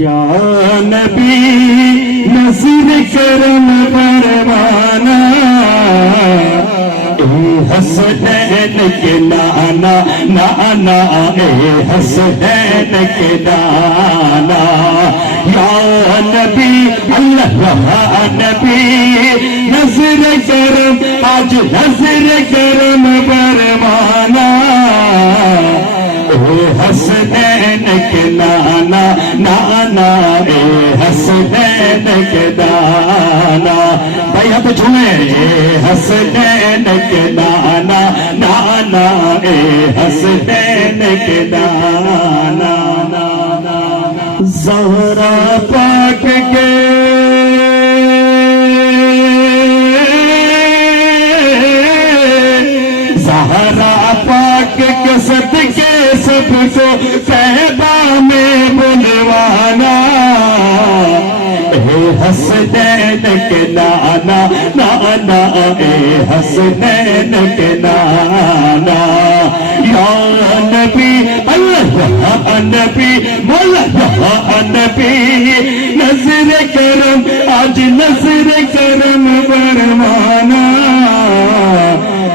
یا نبی نظر کرم پروانہ، اے حسنین کے نانا نانا، اے حسنین کے نانا، یا نبی اللہ نبی نظر کرم، آج نظر کرم پروانہ، اے حسنین کے نانا نانا، اے حسنین کے نانا، بھائی ہاتھ چھوئے، اے حسنین کے نانا نانا، اے حسنین کے نانا، زہرا پاک کے زہرا پاک کے صدقے سب کو طیبہ میں بلوانا، اے حسنین کے نانا نانا، اے حسنین کے نانا، یا نبی اللہ نبی مولا نبی نظر کرم، آج نظر کرم پروانہ،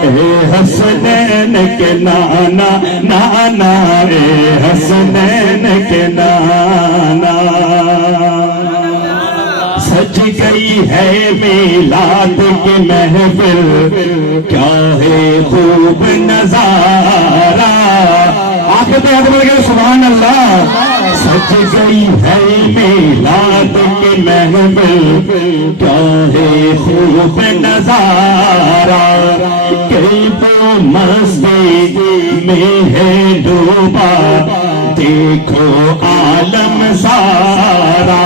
اے حسنین کے نانا نانا، اے حسنین کے نانا، سج گئی ہے میلاد کی محفل، کیا ہے خوب نظارہ، آنکھیں تو یاد بڑھ گئے سبحان اللہ، سج گئی ہے میلاد کی محفل، کیا ہے خوب نظارہ، کئی تو مستی میں ہے ڈوبا، دیکھو عالم سارا،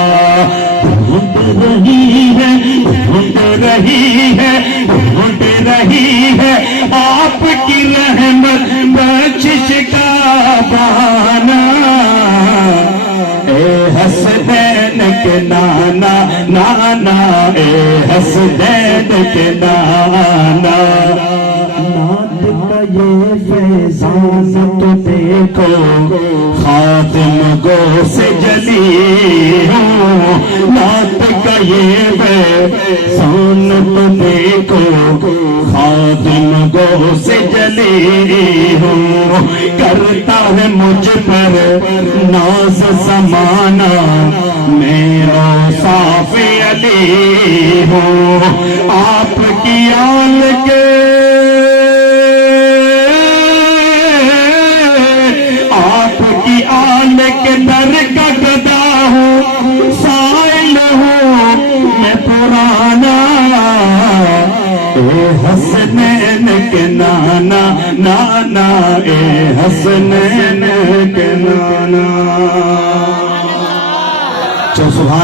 ڈھونڈ رہی ہے ڈھونڈ رہی ہے ڈھونڈ رہی ہے آپ کی رحمت بخشش کا بہانہ، اے حسنین کے نانا نانا، اے حسنین کے نانا، نعت کا یہ فیضان تو دیکھو، خاتم گو سے جلی ہوں، نعت کا یہ فیضان تو دیکھو، خاتم گو سے جلی ہوں، کرتا ہے مجھ پر ناز زمانہ، میں اوصاف علی ہوں، آپ کی آل کے در کا گدا ہوں، سائل ہوں میں پرانا، اے حسنین کے نانا نانا، اے حسنین کے نانا، سبحان